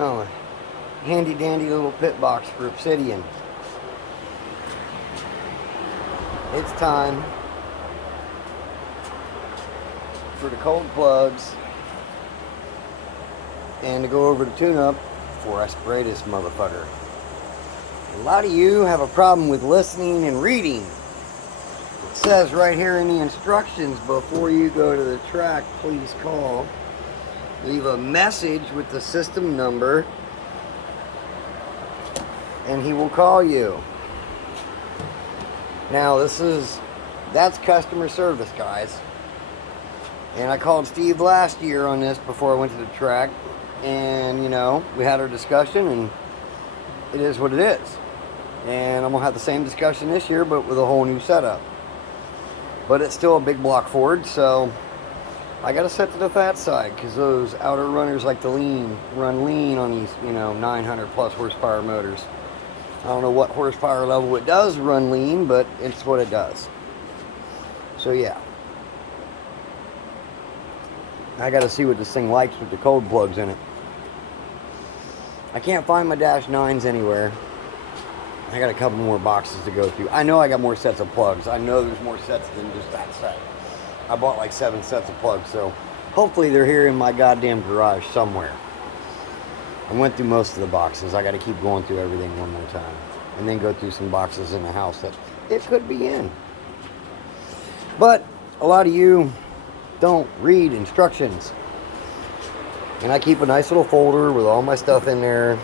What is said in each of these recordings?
Oh, handy dandy little pit box for Obsidian. It's time for the cold plugs and to go over the tune-up before I spray this motherfucker. A lot of you have a problem with listening and reading. It says right here in the instructions, before you go to the track, please call. Leave a message with the system number and he will call you. Now that's customer service, guys. And I called Steve last year on this before I went to the track, and we had our discussion, and it is what it is. And I'm gonna have the same discussion this year, but with a whole new setup. But it's still a big block Ford, so I gotta set to the fat side, because those outer runners like to run lean on these 900 plus horsepower motors. I don't know what horsepower level it does run lean, but it's what it does. So yeah, I gotta see what this thing likes with the cold plugs in it. I can't find my -9s anywhere. I got a couple more boxes to go through. I know I got more sets of plugs. I know there's more sets than just that set. I bought like 7 sets of plugs, so hopefully they're here in my goddamn garage somewhere. I went through most of the boxes. I got to keep going through everything one more time. And then go through some boxes in the house that it could be in. But a lot of you don't read instructions. And I keep a nice little folder with all my stuff in there.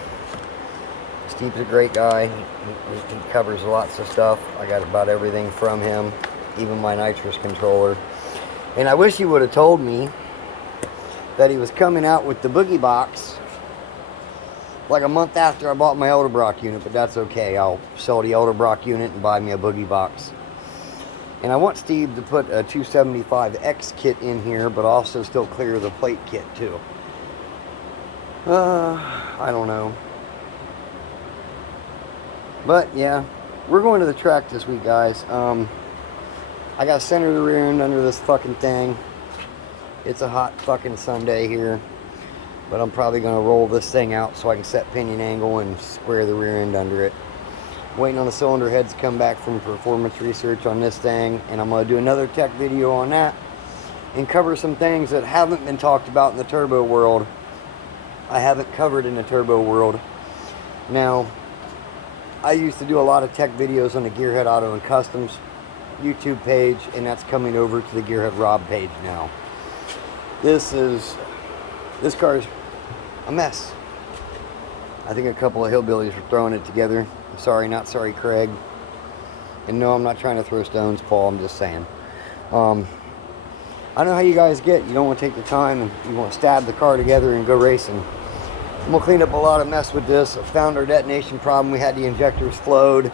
Steve's a great guy. He covers lots of stuff. I got about everything from him, even my nitrous controller. And I wish he would have told me that he was coming out with the boogie box like a month after I bought my Edelbrock unit, but that's okay. I'll sell the Edelbrock unit and buy me a boogie box. And I want Steve to put a 275X kit in here, but also still clear the plate kit too. I don't know. But yeah, we're going to the track this week, guys. I got to center the rear end under this fucking thing. It's a hot fucking Sunday here. But I'm probably going to roll this thing out so I can set pinion angle and square the rear end under it. Waiting on the cylinder heads to come back from performance research on this thing. And I'm going to do another tech video on that. And cover some things that haven't been talked about in the turbo world. I haven't covered in the turbo world. Now, I used to do a lot of tech videos on the Gearhead Auto and Customs YouTube page. And that's coming over to the Gearhead Rob page now. This car's a mess. I think a couple of hillbillies were throwing it together. I'm sorry, not sorry, Craig. And no, I'm not trying to throw stones, Paul. I'm just saying. I know how you guys get. You don't want to take the time and you want to stab the car together and go racing. I'm going to clean up a lot of mess with this. I found our detonation problem. We had the injectors flowed.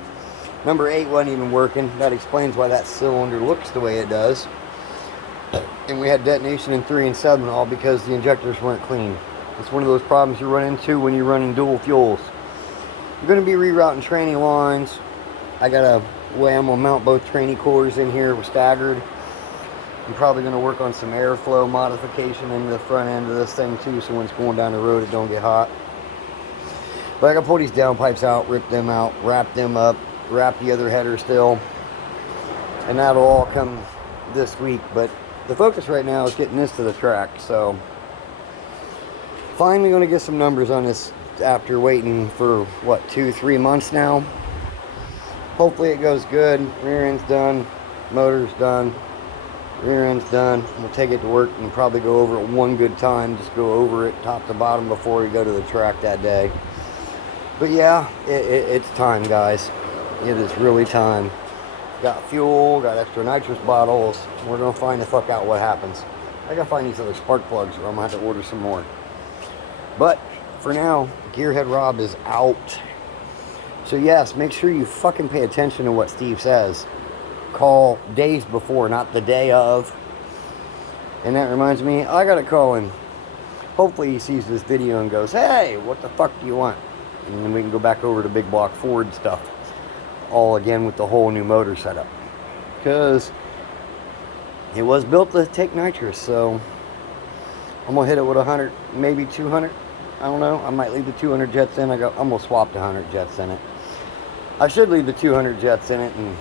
Number 8 wasn't even working. That explains why that cylinder looks the way it does. And we had detonation in 3 and 7, all because the injectors weren't clean. It's one of those problems you run into when you're running dual fuels. You're going to be rerouting tranny lines. I got a way I'm going to mount both tranny cores in here with staggered. I'm probably going to work on some airflow modification into the front end of this thing too, so when it's going down the road it don't get hot. But I got to pull these downpipes out, rip them out, wrap them up, wrap the other header still. And that'll all come this week, but the focus right now is getting this to the track, so finally going to get some numbers on this after waiting for, what, 2-3 months now. Hopefully it goes good. Rear end's done, motor's done, rear end's done. We'll take it to work and probably go over it one good time, just go over it top to bottom before we go to the track that day. But yeah, it's time, guys. It is really time. Got fuel, got extra nitrous bottles. We're going to find the fuck out what happens. I got to find these other spark plugs or I'm going to have to order some more. But for now, Gearhead Rob is out. So yes, make sure you fucking pay attention to what Steve says. Call days before, not the day of. And that reminds me, I got to call him. Hopefully he sees this video and goes, hey, what the fuck do you want? And then we can go back over to big block Ford stuff. All again with the whole new motor setup, because it was built to take nitrous. So I'm gonna hit it with 100, maybe 200, I don't know. I might leave the 200 jets in. I'm going to swap the 100 jets in it. I should leave the 200 jets in it and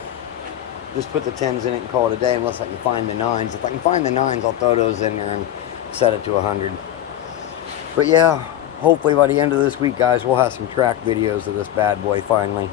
just put the 10s in it and call it a day, unless I can find the 9s. If I can find the 9s, I'll throw those in there and set it to 100. But yeah, hopefully by the end of this week, guys, we'll have some track videos of this bad boy finally.